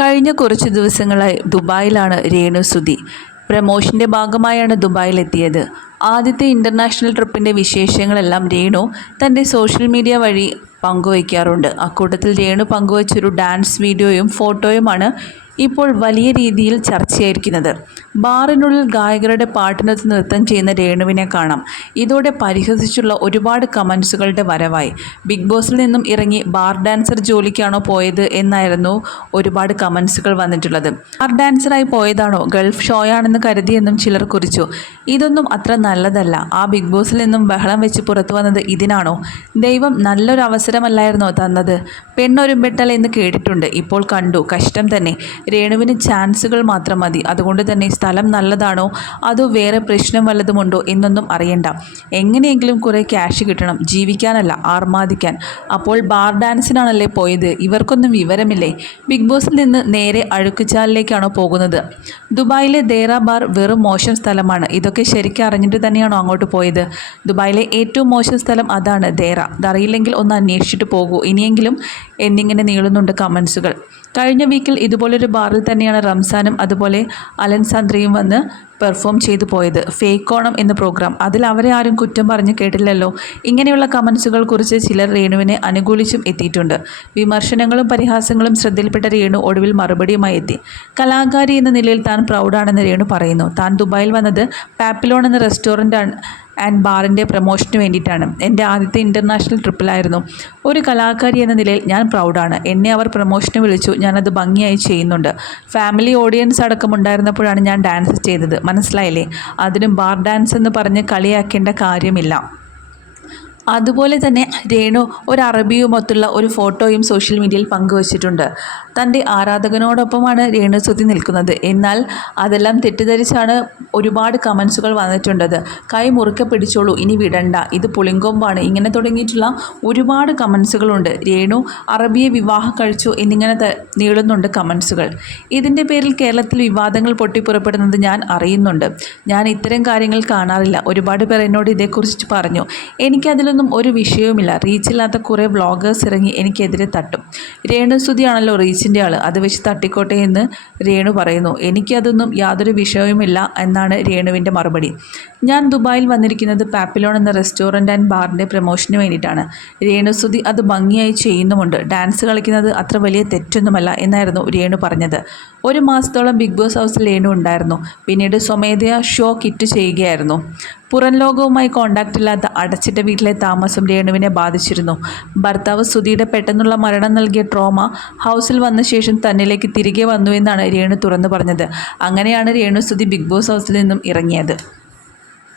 കഴിഞ്ഞ കുറച്ച് ദിവസങ്ങളായി ദുബായിലാണ് രേണു സുധി. പ്രമോഷന്റെ ഭാഗമായാണ് ദുബായിലെത്തിയത്. ആദ്യത്തെ ഇന്റർനാഷണൽ ട്രിപ്പിന്റെ വിശേഷങ്ങളെല്ലാം രേണു തന്റെ സോഷ്യൽ മീഡിയ വഴി പങ്കുവയ്ക്കാറുണ്ട്. അക്കൂട്ടത്തിൽ രേണു പങ്കുവച്ചൊരു ഡാൻസ് വീഡിയോയും ഫോട്ടോയുമാണ് ഇപ്പോൾ വലിയ രീതിയിൽ ചർച്ചയായിരിക്കുന്നത്. ബാറിനുള്ളിൽ ഗായകരുടെ പാട്ടിനൊത്ത് നൃത്തം ചെയ്യുന്ന രേണുവിനെ കാണാം. ഇതോടെ പരിഹസിച്ചുള്ള ഒരുപാട് കമൻസുകളുടെ വരവായി. ബിഗ് ബോസിൽ നിന്നും ഇറങ്ങി ബാർ ഡാൻസർ ജോലിക്കാണോ പോയത് എന്നായിരുന്നു ഒരുപാട് കമൻസുകൾ വന്നിട്ടുള്ളത്. ബാർ ഡാൻസറായി പോയതാണോ ഗൾഫ് ഷോയാണെന്ന് കരുതിയെന്നും ചിലർ കുറിച്ചു. ഇതൊന്നും അത്ര നല്ലതല്ല. ആ ബിഗ് ബോസിൽ നിന്നും ബഹളം വെച്ച് പുറത്തു വന്നത് ഇതിനാണോ? ദൈവം നല്ലൊരു അവസരമല്ലായിരുന്നോ തന്നത്? പെണ്ണൊരുമ്പെട്ടൽ എന്ന് കേട്ടിട്ടുണ്ട്. ഇപ്പോൾ കണ്ടു. കഷ്ടം തന്നെ. രേണുവിന് ചാൻസുകൾ മാത്രം മതി. അതുകൊണ്ട് തന്നെ സ്ഥലം നല്ലതാണോ? അതോ വേറെ പ്രശ്നം വല്ലതുമുണ്ടോ എന്നൊന്നും അറിയണ്ട. എങ്ങനെയെങ്കിലും കുറേ ക്യാഷ് കിട്ടണം. ജീവിക്കാനല്ല ആർമാദിക്കാൻ. അപ്പോൾ ബാർ ഡാൻസിനാണല്ലേ പോയത്? ഇവർക്കൊന്നും വിവരമില്ലേ? ബിഗ് ബോസിൽ നിന്ന് നേരെ അഴുക്കുചാലിലേക്കാണോ പോകുന്നത്? ദുബായിലെ ദേറ ബാർ വെറും മോശം സ്ഥലമാണ്. ഇതൊക്കെ ശരിക്കും അറിഞ്ഞിട്ട് തന്നെയാണോ അങ്ങോട്ട് പോയത്? ദുബായിലെ ഏറ്റവും മോശം സ്ഥലം അതാണ് ദേറ. അതറിയില്ലെങ്കിൽ ഒന്ന് അന്വേഷിച്ചിട്ട് പോകൂ. ഇനിയെങ്കിലും എന്നിങ്ങനെ നീളുന്നുണ്ട് കമൻസുകൾ കഴിഞ്ഞ വീക്കിൽ ഇതുപോലൊരു ബാറിൽ തന്നെയാണ് റംസാനും അതുപോലെ അലൻ സന്ദ്രയും വന്ന് പെർഫോം ചെയ്തു പോയത്. ഫേക്ക് ഓണം എന്ന പ്രോഗ്രാം അതിൽ അവരെ ആരും കുറ്റം പറഞ്ഞ് കേട്ടില്ലല്ലോ. ഇങ്ങനെയുള്ള കമൻസുകൾ കുറിച്ച് ചിലർ രേണുവിനെ അനുകൂലിച്ചും എത്തിയിട്ടുണ്ട്. വിമർശനങ്ങളും പരിഹാസങ്ങളും ശ്രദ്ധയിൽപ്പെട്ട രേണു ഒടുവിൽ മറുപടിയുമായി എത്തി. കലാകാരി എന്ന നിലയിൽ താൻ പ്രൗഡാണെന്ന് രേണു പറയുന്നു. താൻ ദുബായിൽ വന്നത് പാപ്പിലോൺ എന്ന റെസ്റ്റോറന്റ് ആൻഡ് ബാറിന്റെ പ്രൊമോഷന് വേണ്ടിയിട്ടാണ്. എന്റെ ആദ്യത്തെ ഇന്റർനാഷണൽ ട്രിപ്പിലായിരുന്നു ഒരു കലാകാരി എന്ന നിലയിൽ ഞാൻ പ്രൗഡാണ് എന്നെ അവർ പ്രൊമോഷന് വിളിച്ചു. ഞാനത് ഭംഗിയായി ചെയ്യുന്നുണ്ട്. ഫാമിലി ഓഡിയൻസ് അടക്കം ഉണ്ടായിരുന്നപ്പോഴാണ് ഞാൻ ഡാൻസ് ചെയ്തത്. മനസ്സിലായില്ലേ? അതിന് ബാർ ഡാൻസ് എന്ന് പറഞ്ഞ് കളിയാക്കേണ്ട കാര്യമില്ല. അതുപോലെ തന്നെ രേണു ഒരു അറബിയുമൊത്തുള്ള ഒരു ഫോട്ടോയും സോഷ്യൽ മീഡിയയിൽ പങ്കുവച്ചിട്ടുണ്ട്. തന്റെ ആരാധകനോടൊപ്പമാണ് രേണു സുതി നിൽക്കുന്നത്. എന്നാൽ അതെല്ലാം തെറ്റിദ്ധരിച്ചാണ് ഒരുപാട് കമൻസുകൾ വന്നിട്ടുണ്ടത്. കൈ മുറുക്കെ പിടിച്ചോളൂ ഇനി വിടണ്ട. ഇത് പുളിങ്കൊമ്പാണ്. ഇങ്ങനെ തുടങ്ങിയിട്ടുള്ള ഒരുപാട് കമൻസുകളുണ്ട് രേണു അറബിയെ വിവാഹം കഴിച്ചു എന്നിങ്ങനെ നീളുന്നുണ്ട് കമൻസുകൾ ഇതിന്റെ പേരിൽ കേരളത്തിൽ വിവാദങ്ങൾ പൊട്ടിപ്പുറപ്പെടുന്നത് ഞാൻ അറിയുന്നുണ്ട്. ഞാൻ ഇത്തരം കാര്യങ്ങൾ കാണാറില്ല. ഒരുപാട് പേർ എന്നോട് ഇതേക്കുറിച്ച് പറഞ്ഞു. എനിക്കതിൽ ഇതിലൊന്നും ഒരു വിഷയവുമില്ല. റീച്ചില്ലാത്ത കുറേ വ്ളോഗേഴ്സ് ഇറങ്ങി എനിക്കെതിരെ തട്ടും. രേണു സ്തുതിയാണല്ലോ റീച്ചിന്റെ ആൾ അത് വെച്ച് തട്ടിക്കോട്ടെ എന്ന് രേണു പറയുന്നു. എനിക്കതൊന്നും യാതൊരു വിഷയവുമില്ല എന്നാണ് രേണുവിന്റെ മറുപടി. ഞാൻ ദുബായിൽ വന്നിരിക്കുന്നത് പാപ്പിലോൺ എന്ന റെസ്റ്റോറന്റ് ആൻഡ് ബാറിന്റെ പ്രൊമോഷന് വേണ്ടിയിട്ടാണ്. രേണുസ്തുതി അത് ഭംഗിയായി ചെയ്യുന്നുമുണ്ട്. ഡാൻസ് കളിക്കുന്നത് അത്ര വലിയ തെറ്റൊന്നുമല്ല എന്നായിരുന്നു രേണു പറഞ്ഞത്. ഒരു മാസത്തോളം ബിഗ് ബോസ് ഹൗസിൽ രേണു ഉണ്ടായിരുന്നു. പിന്നീട് സ്വമേധയാ ഷോ കിറ്റ് ചെയ്യുകയായിരുന്നു. പുറം ലോകവുമായി കോണ്ടാക്റ്റ് ഇല്ലാത്ത അടച്ചിട്ട വീട്ടിലെ താമസം രേണുവിനെ ബാധിച്ചിരുന്നു. ഭർത്താവ് സുധിയുടെ പെട്ടെന്നുള്ള മരണം നൽകിയ ട്രോമ ഹൗസിൽ വന്ന ശേഷം തന്നിലേക്ക് തിരികെ വന്നു എന്നാണ് രേണു തുറന്നു പറഞ്ഞത്. അങ്ങനെയാണ് രേണു സുധി ബിഗ് ബോസ് ഹൗസിൽ നിന്നും ഇറങ്ങിയത്.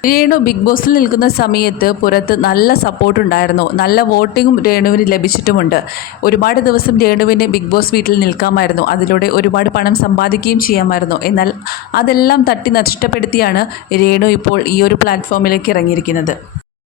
രേണു ബിഗ് ബോസിൽ നിൽക്കുന്ന സമയത്ത് പുറത്ത് നല്ല സപ്പോർട്ട് ഉണ്ടായിരുന്നു. നല്ല വോട്ടിങ്ങും രേണുവിന് ലഭിച്ചിട്ടുമുണ്ട്. ഒരുപാട് ദിവസം രേണുവിന് ബിഗ് ബോസ് വീട്ടിൽ നിൽക്കാമായിരുന്നു. അതിലൂടെ ഒരുപാട് പണം സമ്പാദിക്കുകയും ചെയ്യാമായിരുന്നു. എന്നാൽ അതെല്ലാം തട്ടി നഷ്ടപ്പെടുത്തിയാണ് രേണു ഇപ്പോൾ ഈ ഒരു പ്ലാറ്റ്ഫോമിലേക്ക് ഇറങ്ങിയിരിക്കുന്നത്.